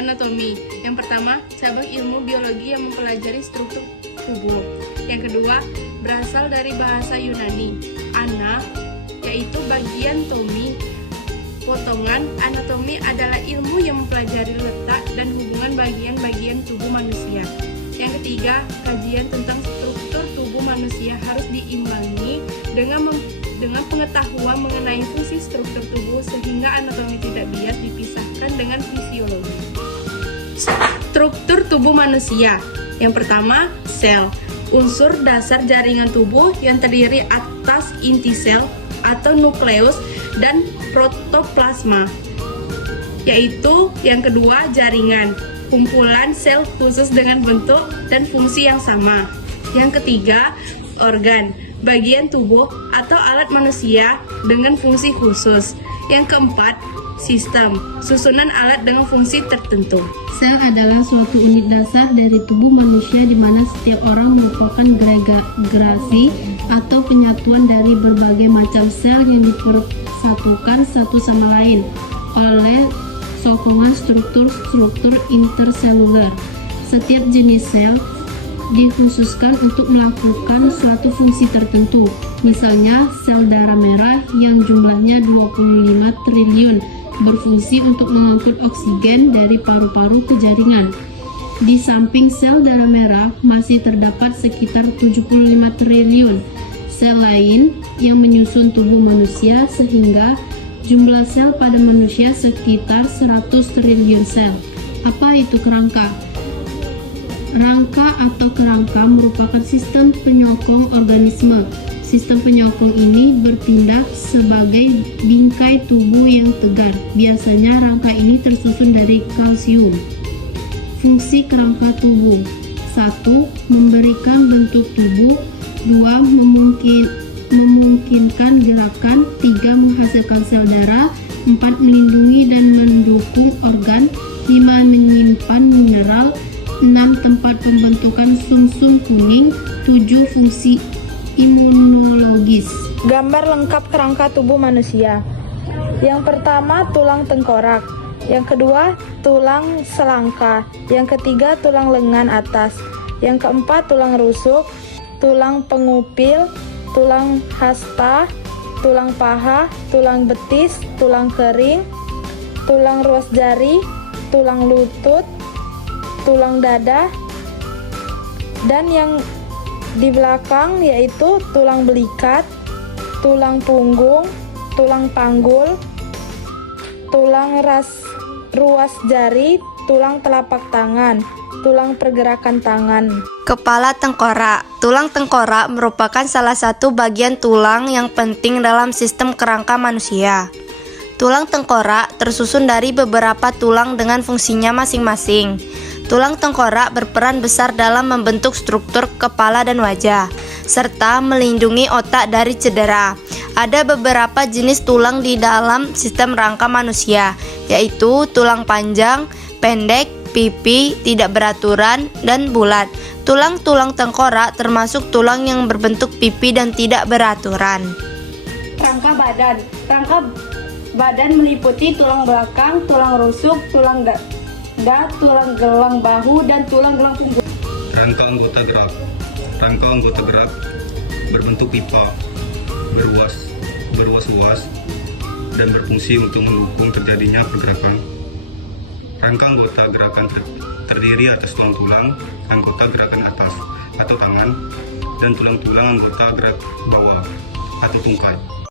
anatomi. Yang pertama, cabang ilmu biologi yang mempelajari struktur tubuh. Yang kedua, berasal dari bahasa Yunani, ana, yaitu bagian tomi, potongan. Anatomi adalah ilmu yang mempelajari letak dan hubungan bagian-bagian tubuh manusia. Yang ketiga, kajian tentang struktur tubuh manusia harus diimbangi dengan pengetahuan mengenai fungsi struktur tubuh sehingga anatomi tidak bias dipisahkan dengan fisiologi. Struktur tubuh manusia. Yang pertama, sel. Unsur dasar jaringan tubuh yang terdiri atas inti sel atau nukleus dan protoplasma. Yaitu yang kedua, jaringan. Kumpulan sel khusus dengan bentuk dan fungsi yang sama. Yang ketiga, organ, bagian tubuh atau alat manusia dengan fungsi khusus. Yang keempat, sistem, susunan alat dengan fungsi tertentu. Sel adalah suatu unit dasar dari tubuh manusia di mana setiap orang merupakan gerasi atau penyatuan dari berbagai macam sel yang dipersatukan satu sama lain oleh sokongan struktur interseluler. Setiap jenis sel dikhususkan untuk melakukan suatu fungsi tertentu. Misalnya, sel darah merah yang jumlahnya 25 triliun berfungsi untuk mengangkut oksigen dari paru-paru ke jaringan. Di samping sel darah merah masih terdapat sekitar 75 triliun sel lain yang menyusun tubuh manusia sehingga jumlah sel pada manusia sekitar 100 triliun sel. Apa itu kerangka? Rangka atau kerangka merupakan sistem penyokong organisme. Sistem penyokong ini bertindak sebagai bingkai tubuh yang tegar. Biasanya rangka ini tersusun dari kalsium. Fungsi kerangka tubuh: 1. Memberikan bentuk tubuh. 2. Memungkinkan gerakan. 3. Menghasilkan sel darah. 4. Melindungi dan mendukung organ. 5. Menyimpan mineral. 6. Tempat pembentukan sumsum kuning. 7. Fungsi imunologis. Gambar lengkap kerangka tubuh manusia. Yang pertama, tulang tengkorak. Yang kedua, tulang selangka. Yang ketiga, tulang lengan atas. Yang keempat, tulang rusuk, tulang pengupil, tulang hasta, tulang paha, tulang betis, tulang kering, tulang ruas jari, tulang lutut, tulang dada, dan yang di belakang yaitu tulang belikat, tulang punggung, tulang panggul, tulang ruas jari, tulang telapak tangan, tulang pergerakan tangan. Kepala tengkorak. Tulang tengkorak merupakan salah satu bagian tulang yang penting dalam sistem kerangka manusia. Tulang tengkorak tersusun dari beberapa tulang dengan fungsinya masing-masing. Tulang tengkorak berperan besar dalam membentuk struktur kepala dan wajah, serta melindungi otak dari cedera. Ada beberapa jenis tulang di dalam sistem rangka manusia, yaitu tulang panjang, pendek, pipi, tidak beraturan, dan bulat. Tulang-tulang tengkorak termasuk tulang yang berbentuk pipi dan tidak beraturan. Rangka badan. Rangka badan meliputi tulang belakang, tulang rusuk, tulang dada, tulang gelang bahu, dan tulang gelang punggung. Rangka anggota gerak. Rangka anggota gerak berbentuk pipa, berluas-luas, dan berfungsi untuk mendukung terjadinya pergerakan. Rangka anggota gerakan terdiri atas tulang-tulang anggota gerakan atas atau tangan dan tulang-tulang anggota gerak bawah atau tungkai.